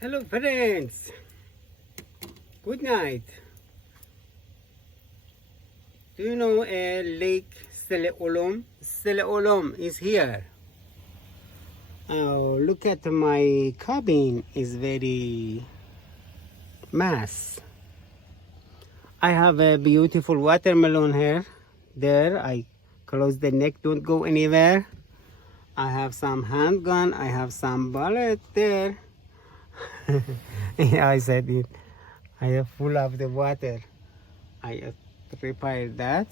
Hello friends, good night. Do you know Lake Seleolom? Seleolom is here. Oh, look at my cabin, is very mass. I have a beautiful watermelon here. There, I close the neck, don't go anywhere. I have some handgun, I have some bullet there. Yeah, I said it. I am full of the water. I prepared that.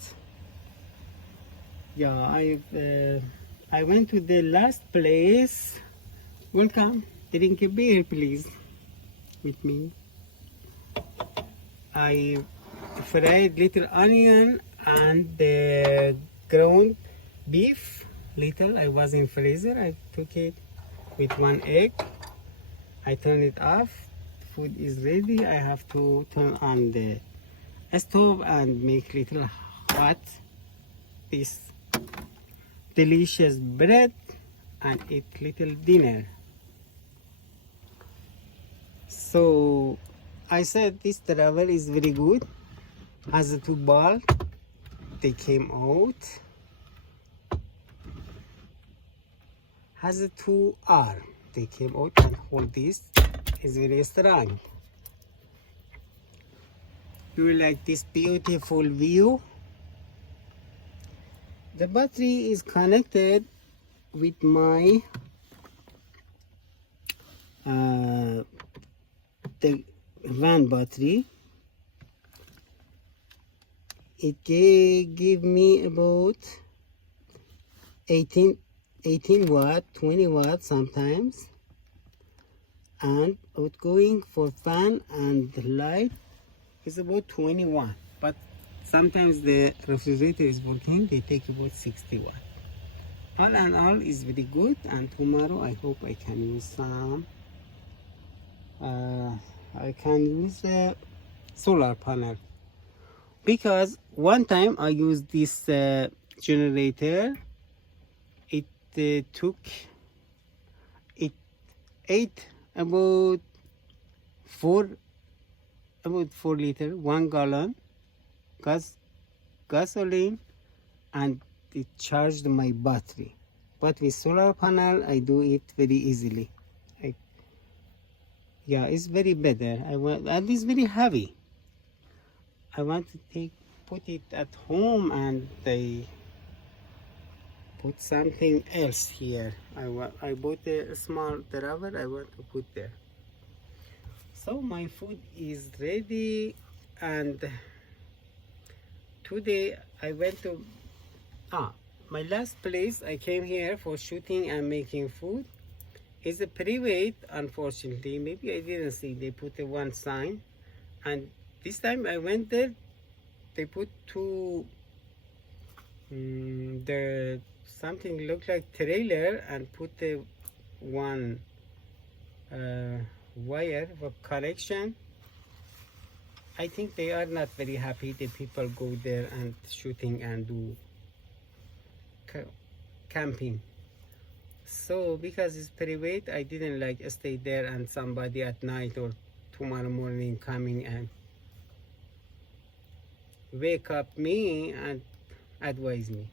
Yeah, I went to the last place. Welcome. Drink a beer, please, with me. I fried little onion and the ground beef. Little. I was in freezer. I took it with one egg. I turn it off. Food is ready. I have to turn on the stove and make little hot this delicious bread and eat little dinner. So I said this travel is very good. As a two ball, they came out. Has a two arm, they came out and hold this is very strong. You like this beautiful view? The battery is connected with my the van battery. It gave me about 18 watt, 20 watt sometimes, and outgoing for fan and light is about 21. But sometimes the refrigerator is working, they take about 60 watt. All in all is very good, and tomorrow I hope I can use some I can use a solar panel, because one time I used this generator. It took it ate about 4 liter, 1 gallon gasoline, and it charged my battery. But with solar panel I do it very easily. Yeah, it's very better. And it's very heavy. I want to put it at home, and they put something else here. I bought a small travel I want to put there. So my food is ready, and today I went to my last place. I came here for shooting and making food. It's a private, unfortunately. Maybe I didn't see. They put a one sign, and this time I went there. They put two. The something looked like trailer, and put the one wire for connection. I think they are not very happy. The people go there and shooting and do camping. So because it's private, I didn't like stay there and somebody at night or tomorrow morning coming and wake up me and advise me.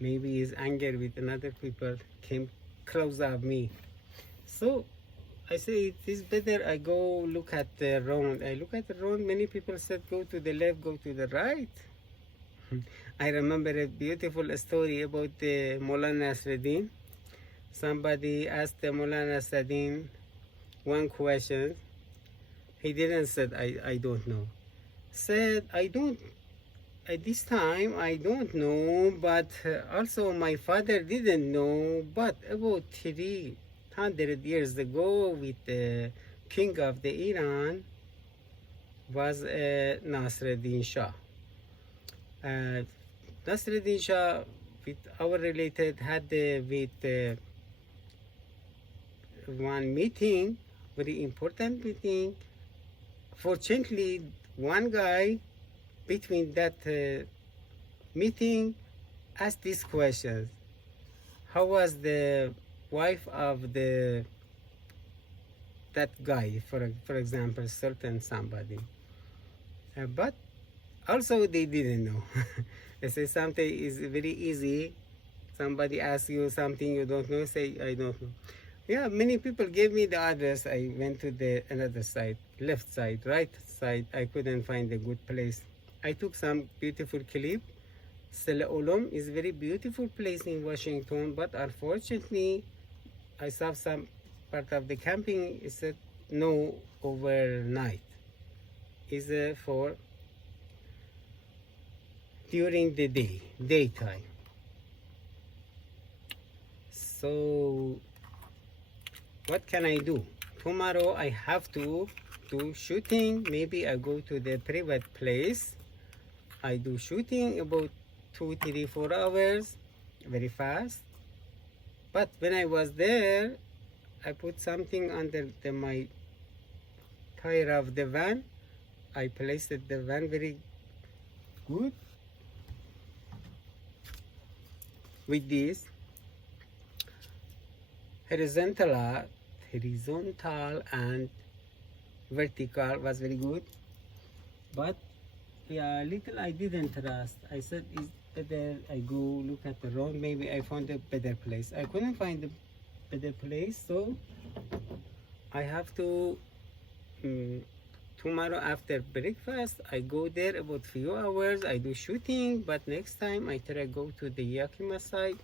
Maybe his anger with another people came close of me. So I say it is better I go look at the road. I look at the road. Many people said go to the left, go to the right. I remember a beautiful story about the Maulana Nasruddin. Somebody asked the Maulana Nasruddin one question. He didn't said I don't know. Said I don't. At this time I don't know, but also my father didn't know. But about 300 years ago, with the king of the Iran was Nasruddin Shah. Nasruddin Shah with our related had with one meeting, very important meeting. Fortunately, one guy between that meeting asked this question: how was the wife of the that guy, for example, certain somebody. But also they didn't know. They say something is very easy. Somebody asks you something you don't know, say I don't know. Yeah, many people gave me the address. I went to the another side, left side, right side. I couldn't find a good place. I took some beautiful clip. Sele Olom is very beautiful place in Washington, but unfortunately, I saw some part of the camping is said no overnight. Is for during the daytime. So what can I do? Tomorrow I have to do shooting. Maybe I go to the private place. I do shooting about 2, 3, 4 hours, very fast. But when I was there, I put something under my tire of the van. I placed the van very good with this horizontal and vertical was very good. But yeah, little I didn't trust. I said it's better I go look at the road. Maybe I found a better place. I couldn't find a better place, so I have to tomorrow after breakfast I go there about few hours. I do shooting, but next time I try go to the Yakima side.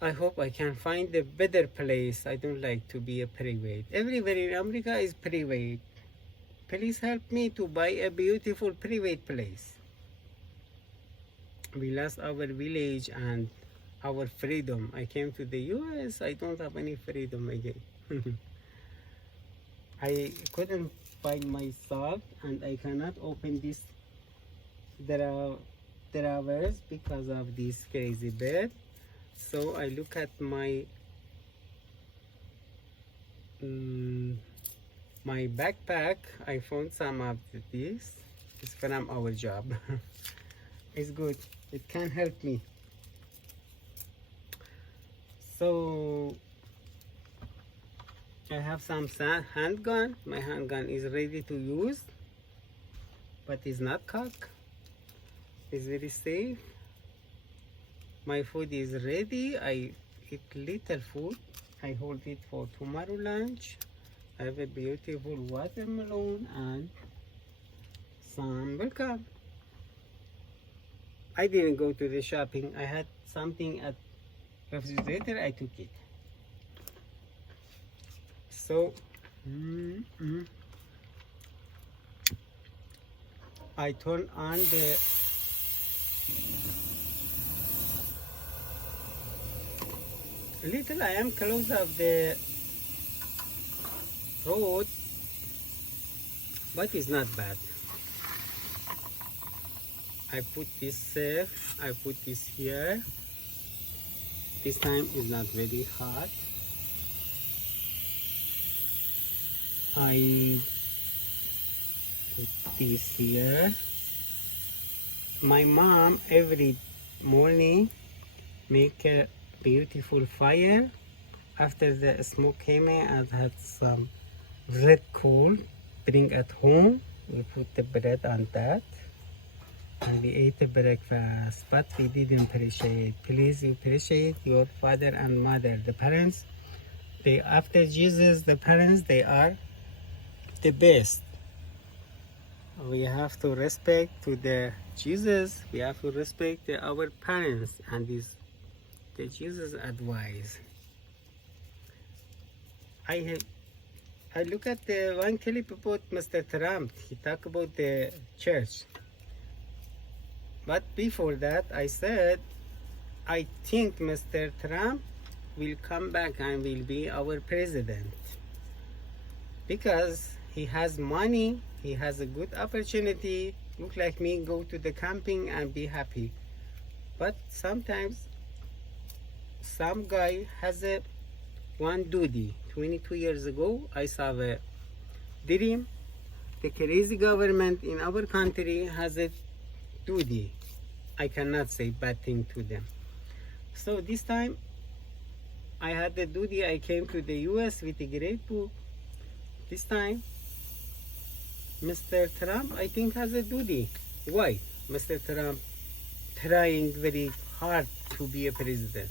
I hope I can find a better place. I don't like to be a private. Everywhere in America is private. Please help me to buy a beautiful private place. We lost our village and our freedom. I came to the US, I don't have any freedom again. I couldn't find myself and I cannot open this drawers because of this crazy bed. So I look at my my backpack. I found some of this. It's from our job. It's good. It can help me. So I have some handgun. My handgun is ready to use, but it's not cocked. It's very safe. My food is ready. I eat little food. I hold it for tomorrow lunch. I have a beautiful watermelon and some welcome. I didn't go to the shopping. I had something at refrigerator. I took it. So I turn on the little. I am close of the road, but it's not bad. I put this I put this here. This time is not very hot. I put this here. My mom every morning make a beautiful fire. After the smoke came in, I had some red coal bring at home. We put the bread on that and we ate the breakfast, but we didn't appreciate. Please appreciate your father and mother, the parents. They, after Jesus, the parents, they are the best. We have to respect to the Jesus. We have to respect our parents, and this the Jesus advice. I look at the one clip about Mr. Trump. He talked about the church. But before that, I said, I think Mr. Trump will come back and will be our president. Because he has money, he has a good opportunity. Look like me, go to the camping and be happy. But sometimes, some guy has a one duty. 22 years ago, I saw a dream. The crazy government in our country has a duty. I cannot say bad thing to them. So this time, I had the duty. I came to the US with a great book. This time, Mr. Trump, I think, has a duty. Why? Mr. Trump trying very hard to be a president.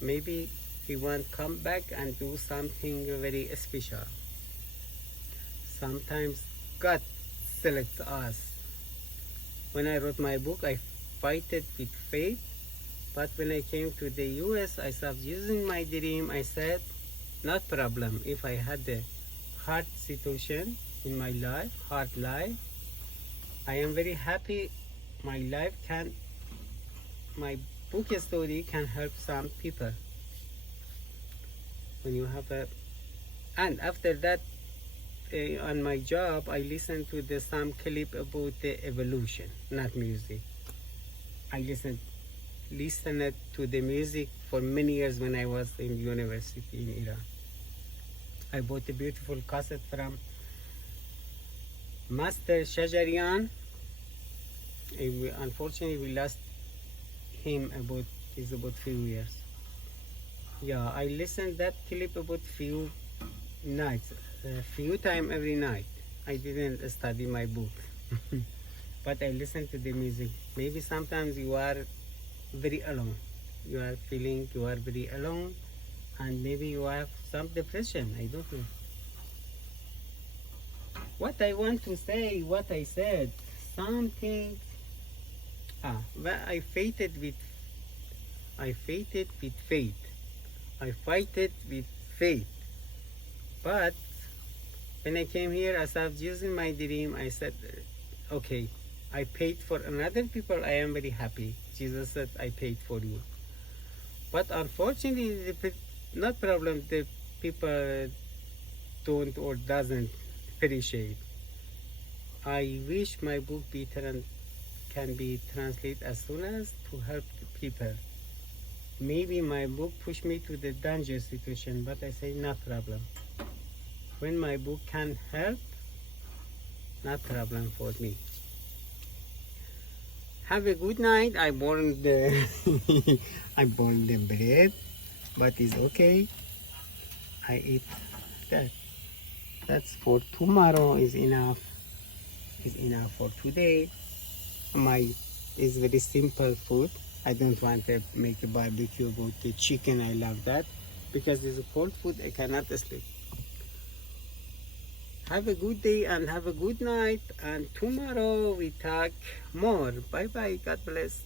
Maybe he want to come back and do something very special. Sometimes God selects us. When I wrote my book, I fight it with faith. But when I came to the US, I started using my dream. I said, not problem. If I had a hard situation in my life, hard life, I am very happy. My book story can help some people. When you have and after that, on my job, I listened to some clip about the evolution, not music. I listened to the music for many years when I was in university in Iran. I bought a beautiful cassette from Master Shajarian. Unfortunately, we lost him about few years. Yeah, I listened that clip about few nights, few time every night. I didn't study my book, but I listened to the music. Maybe sometimes you are very alone. You are feeling you are very alone, and maybe you have some depression. I don't know. What I want to say, what I said, something. Well, I fight it with faith. I fight it with faith. But when I came here, I started using my dream. I said, okay, I paid for another people. I am very happy. Jesus said, I paid for you. But unfortunately, not problem. The people don't or doesn't appreciate. I wish my book can be translated as soon as to help the people. Maybe my book pushed me to the dangerous situation, but I say no problem. When my book can help, no problem for me. Have a good night. I burned the bread, but it's okay. I eat that. That's for tomorrow. Is enough. Is enough for today. It's very simple food. I don't want to make a barbecue about the chicken. I love that because it's a cold food. I cannot sleep. Have a good day and have a good night. And tomorrow we talk more. Bye bye. God bless.